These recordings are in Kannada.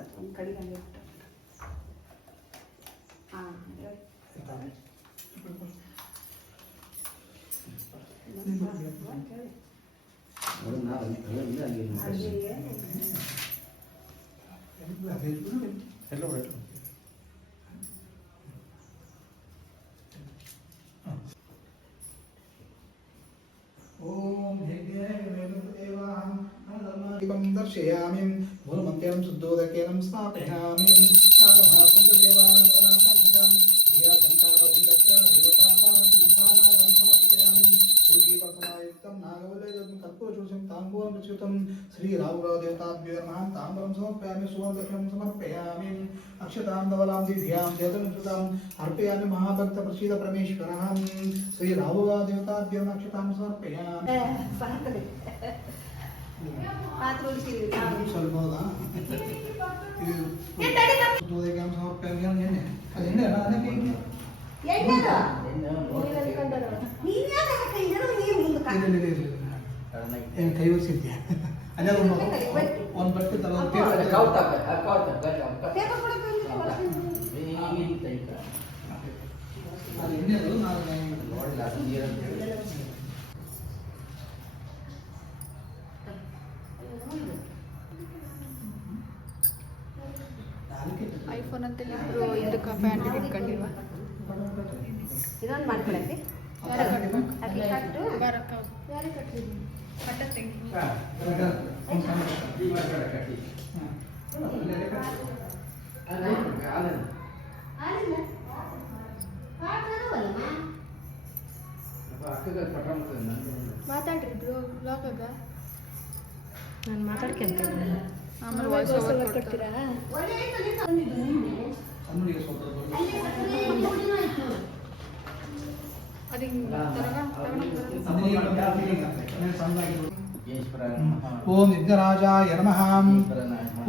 ಒಂದು ಕಡೆಗೆ ಹಂಗೆ ಇಟ್ಟು ಹಾಂ दर्शयामि मूलमन्त्रं शुद्धोदकेन स्थापयामि आगमासुदेवानन्दनाथं घण्टारं दक्ष देवतापालसमन्तानां समर्पयामि पूर्वीपर्तमायुक्तं नागवलेदं कर्पूरशूषं ताम्बूलं प्रच्युतं श्रीराहुरादेवताभ्यो नमः ताम्बूलं समर्पयामि सुवर्णदक्षिणं समर्पयामि अक्षतां धवलां दिव्यां चेतनसुताम् अर्पयामि महाभक्तप्रसीद परमेश्वरः श्रीराहुरादेवताभ्यो अक्षतां समर्पयामि ಸ್ವಲ್ಪ ಹೌದಾ ಕೈ ಒಸಿದ್ಯಾ ಅದೇ ಒಂದು ಬಟ್ಟೆ ಐಫೋನ್ ಅಂತ ಇಬ್ರು ಇದಕ್ಕೆ ಪ್ಯಾಂಟ್ ಇಟ್ಕೊಂಡಿಲ್ವ ಇದೊಂದು ಮಾಡ್ಕೊಳಕ್ಕೆ ಮಾತಾಡ್ರಿ ಬ್ರೋ ಬ್ಲಾಗಾಗ ನಾನು ಮಾತಾಡ್ಕೊಂತ ಆಮೇಲೆ ವಾಯ್ಸ್ ಓವರ್ ಕೊಡ್ತೀರಾ ಓಂ ವಿಘ್ನರಾಜಾಯ ನಮಃ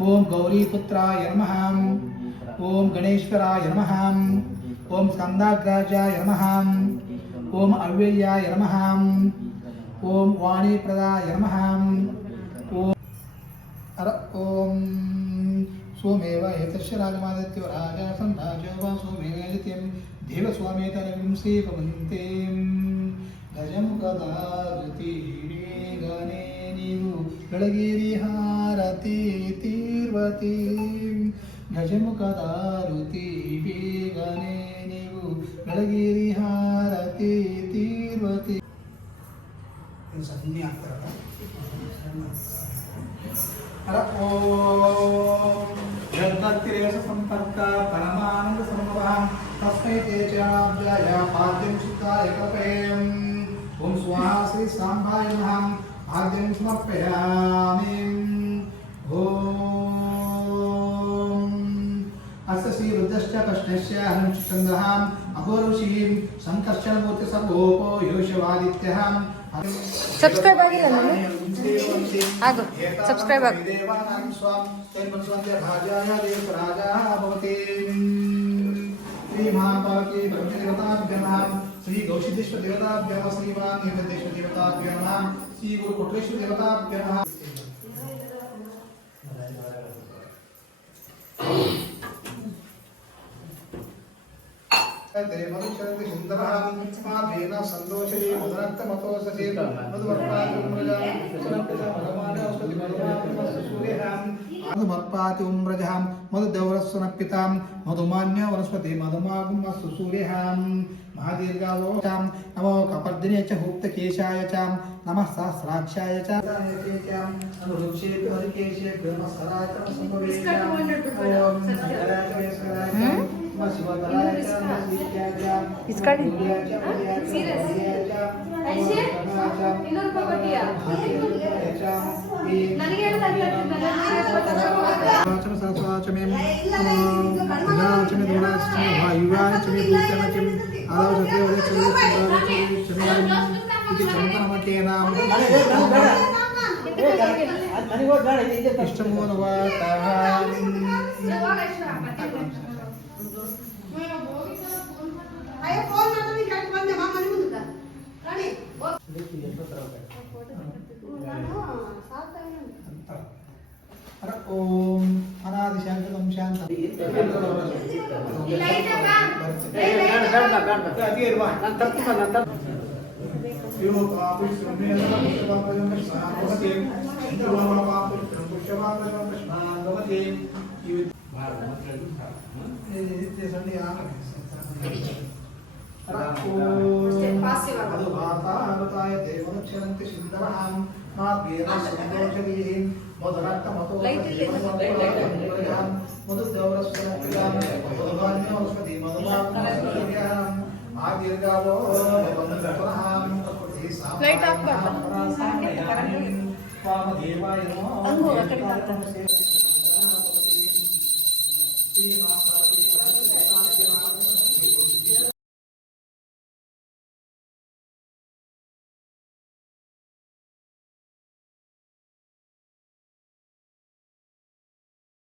ಓಂ ಗೌರೀಪುತ್ರಾಯ ನಮಃ ಓಂ ಗಣೇಶ್ವರಾಯ ನಮಃ ಓಂ ಸ್ಕಂದಾಗ್ರಾಜಾಯ ನಮಃ ಓಂ ಅವ್ಯಯಾಯ ನಮಃ ಓಂ ವಾಣಿಪ್ರದಾಯ ನಮಃ ಓಂ ಸೋಮೇವ ಏತಸ್ಯ ರಾಜಮಾದಿತ್ಯೋ ರಾಜಾ ಸಂರಾಜೋ ವಾ ಸೋಮೇನೈತಿಂ ದೇವಸ್ವಾಮೇತನವಿಂಸೇ ಭವಂತೆ ಗಜಮುಖದಾರತಿ ಗಣೇ ನೀವು ಬೆಳಗಿರಿ ಹಾರತಿ ತೀರ್ವತಿ ಗಜಮುಖದಾರುತಿ ಗಣೇ ನೀವು ಬೆಳಗಿರಿ ಹಾರತಿ ತೀರ್ವತಿ ಸನ್ನಿ ಆಗ್ತಾರಲ್ಲ जगद्गतिरेश संपर्क परमानंद समभवं तस्मै तेजाब्जाय पाद्यं सुताय कपयं ओम स्वाहा श्री सांबाय नमः पाद्यं समर्पयामि ओम अस्य श्री रुद्रश्च कृष्णस्य हनुचन्द्रः अघोरुषिं संकर्षणमूर्ति सर्वोपो योषवादित्यः ಸಬ್ಸ್ಕ್ರೈಬ್ ಆಗಿಲ್ಲ ನಾನು ಆಗು ಸಬ್ಸ್ಕ್ರೈಬ್ ಆಗು ಶ್ರೀ ಮಹಾಪಾಲಕಿ ಬ್ರಹ್ಮದೇವತಾಭ್ಯ ನಮಃ ಶ್ರೀ ಗೌಶಿದೇಶ್ವರ ದೇವತಾಭ್ಯ ನಮಃ ಶ್ರೀ ವಾಮದೇಶ್ವರ ದೇವತಾಭ್ಯ ನಮಃ ಶ್ರೀ ಗುರು ಕೊಟ್ರೇಶ್ವರ ದೇವತಾಭ್ಯ ನಮಃ देवरुचरति सुन्दरः माधेन सन्तोषे मदनक्तमतोषसे मधुवर्पाति उम्रजः सुनप्यता मधुमानोस्पति मधुमानमस्सूर्यः मधुवर्पाति उम्रजः मधुदेवरस्वनप्यतां मधुमान्य वनस्पति मधुमागमस्तु सूर्यः महादीर्घावोचां नमो कपर्दिने च हुक्तकेशाय च नमः सहस्राक्षाय च अनुरुचेभ्यो हरिकेशेभ्यो नमस्काराय च संभवेभ्यः ಇಸ್ಕಡಿ ओम अनादिशंकर ಶಾಂತ Light off ವಾಮದೇವಾಯ ನಮೋ ಹಂಗು ಆ ಕಡೆ ಬರ್ತಾನೆ. ಶ್ರೀ